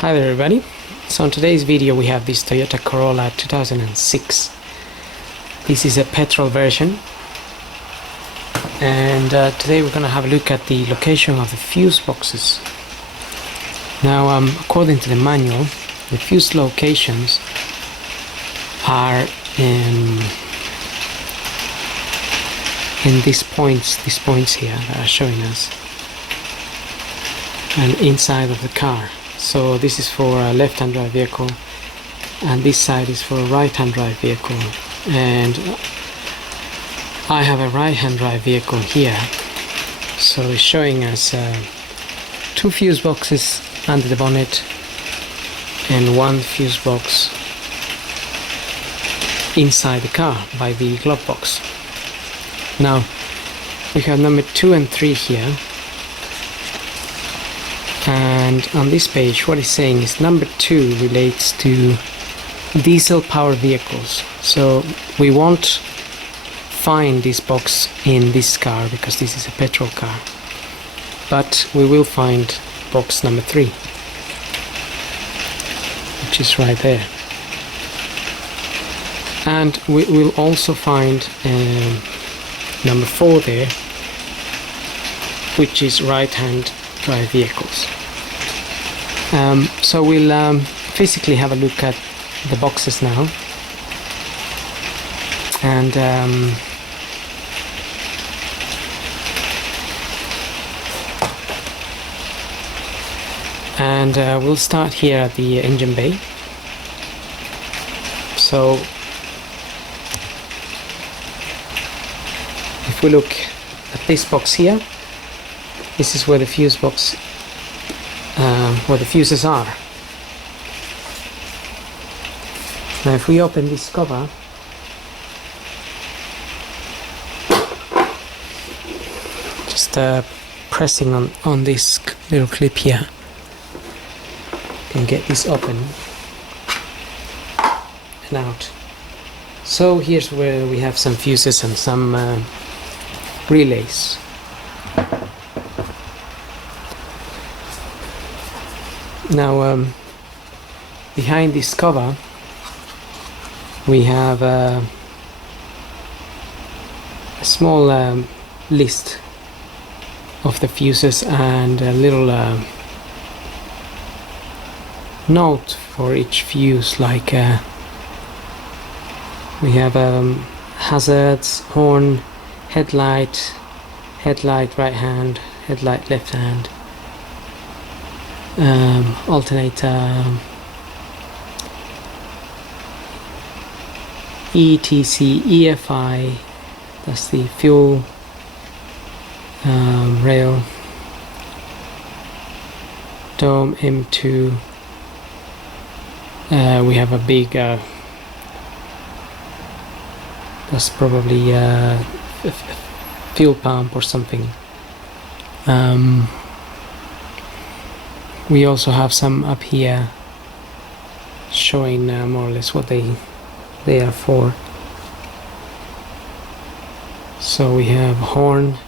Hi there everybody. So in today's video we have this Toyota Corolla 2006. This is a petrol version, and today we're going to have a look at the location of the fuse boxes. Now according to the manual, the fuse locations are in these points here that are showing us, and inside of the car. So this is for a left-hand drive vehicle, and this side is for a right-hand drive vehicle, and I have a right-hand drive vehicle here, so it's showing us two fuse boxes under the bonnet and one fuse box inside the car by the glove box. Now we have number 2 and 3 here, and on this page what it's saying is number 2 relates to diesel powered vehicles. So we won't find this box in this car because this is a petrol car, but we will find box number 3, which is right there, and we will also find number 4 there, which is right-hand drive vehicles. So we'll physically have a look at the boxes now, and we'll start here at the engine bay. So if we look at this box here, this is where the fuse box, where the fuses are. Now if we open this cover, just pressing on this little clip here, you can get this open and out. So here's where we have some fuses and some relays. Now behind this cover we have a small list of the fuses and a little note for each fuse, like we have hazards, horn, headlight right hand, headlight left hand, alternator, ETC, EFI, that's the fuel rail, dome, M2, we have a big that's probably a fuel pump or something. We also have some up here showing more or less what they are for. So we have horn,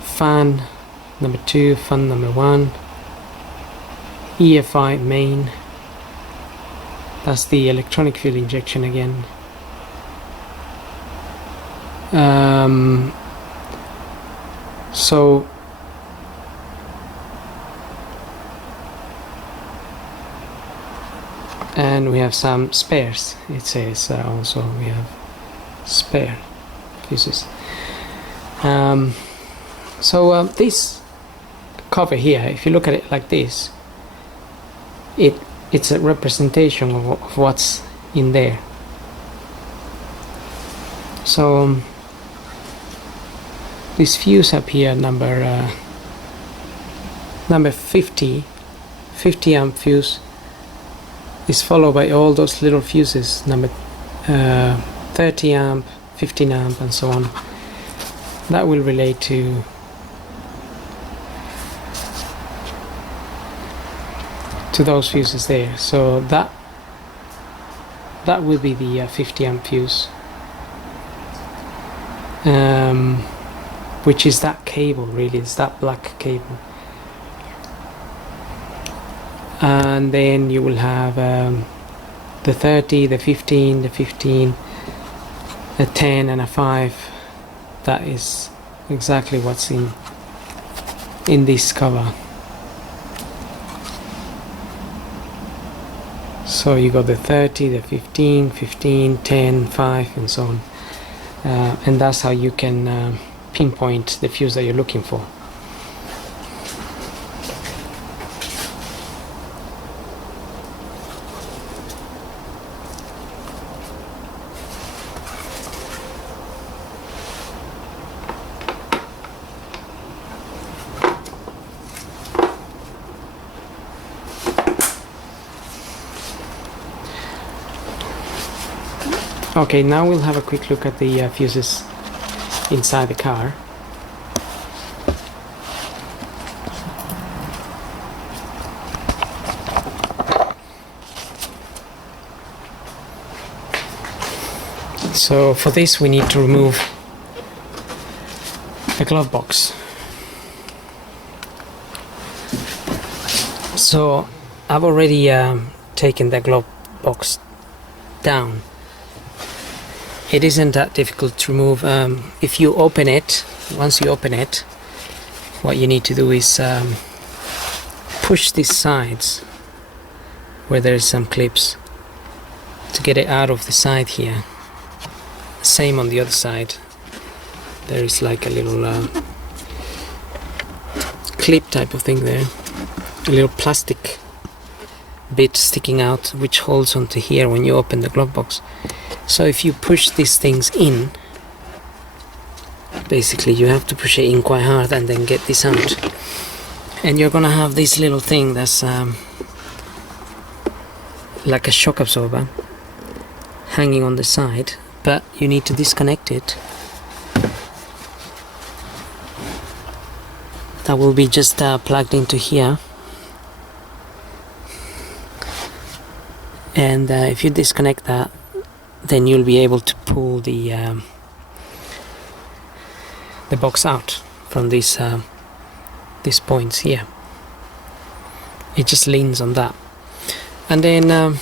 fan number 2, fan number 1, EFI main, that's the electronic fuel injection again. So and we have some spares. It says also we have spare fuses. So this cover here, if you look at it like this, it's a representation of what's in there. So this fuse up here, number 50 amp fuse, is followed by all those little fuses, number 30 amp, 15 amp, and so on. That will relate to those fuses there. So that will be the 50 amp fuse, which is that cable, really. It's that black cable. and then you will have the 30, the 15, the 15, a 10 and a 5. That is exactly what's in this cover. So you got the 30, the 15, 15, 10, 5 and so on, and that's how you can pinpoint the fuse that you're looking for. Okay, now we'll have a quick look at the fuses inside the car. So for this we need to remove the glove box. So I've already taken the glove box down. It isn't that difficult to remove. If you open it, once you open it, what you need to do is push these sides where there's some clips to get it out of the side here. Same on the other side. There is like a little clip type of thing there, a little plastic bit sticking out which holds onto here when you open the glove box. So if you push these things in, basically you have to push it in quite hard and then get this out, and you're gonna have this little thing that's like a shock absorber hanging on the side, but you need to disconnect it. That will be just plugged into here, and if you disconnect that, then you'll be able to pull the box out from these points here. It just leans on that, and then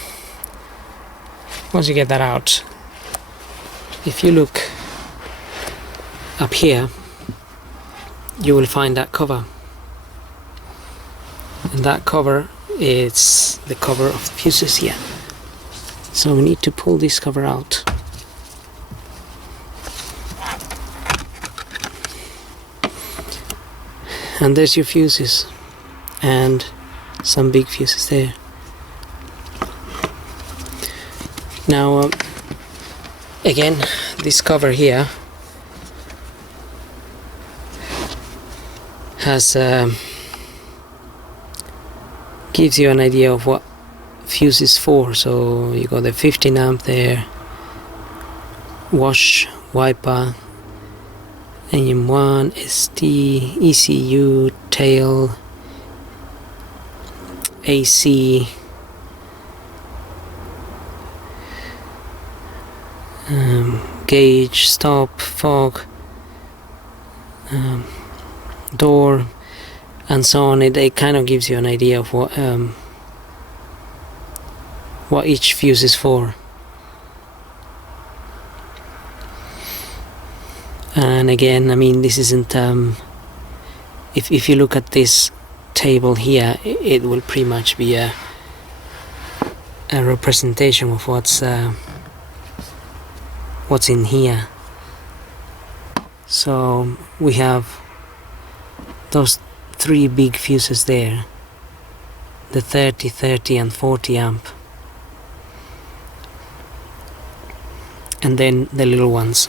once you get that out, if you look up here, you will find that cover, and that cover is the cover of the fuses here. So we need to pull this cover out. And there's your fuses, and some big fuses there. Now again, this cover here has gives you an idea of what fuse is for. So you got the 15 amp there, wash, wiper, AM1, ST, ECU, tail, AC, gauge, stop, fog, door, and so on. It kind of gives you an idea of what each fuse is for. And again, I mean, this isn't if you look at this table here, it will pretty much be a representation of what's in here. So we have those three big fuses there, the 30, 30 and 40 amp, and then the little ones.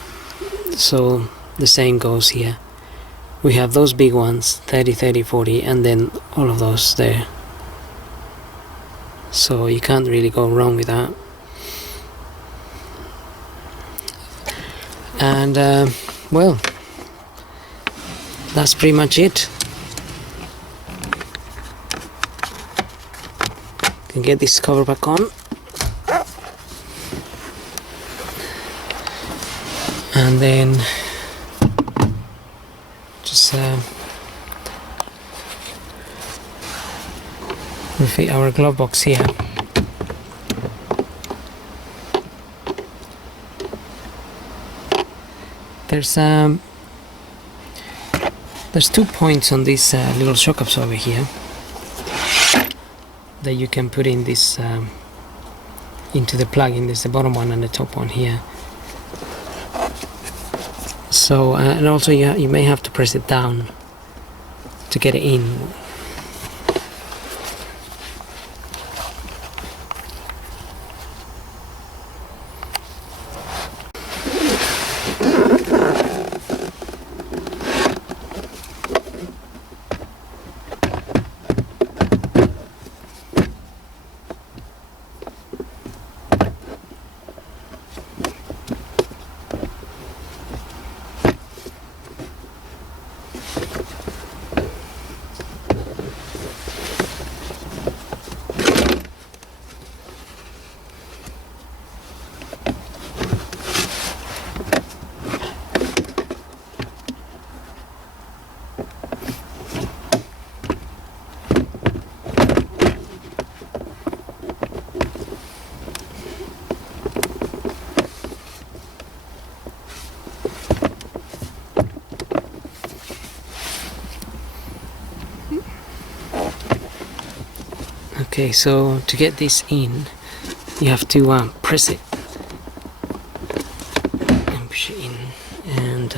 So the same goes here. We have those big ones, 30, 30, 40, and then all of those there. So you can't really go wrong with that. And well, that's pretty much it. Can get this cover back on, and then just will fit our glove box here. There's 2 points on this little shock absorber here that you can put in this into the plug-in. There's the bottom one and the top one here. So and also you may have to press it down to get it in. Okay, so to get this in, you have to press it and push it in, and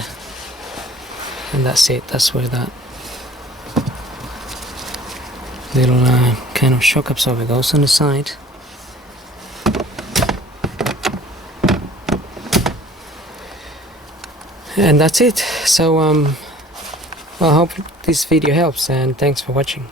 that's it. That's where that little kind of shock absorber goes on the side. And that's it. So I hope this video helps, and thanks for watching.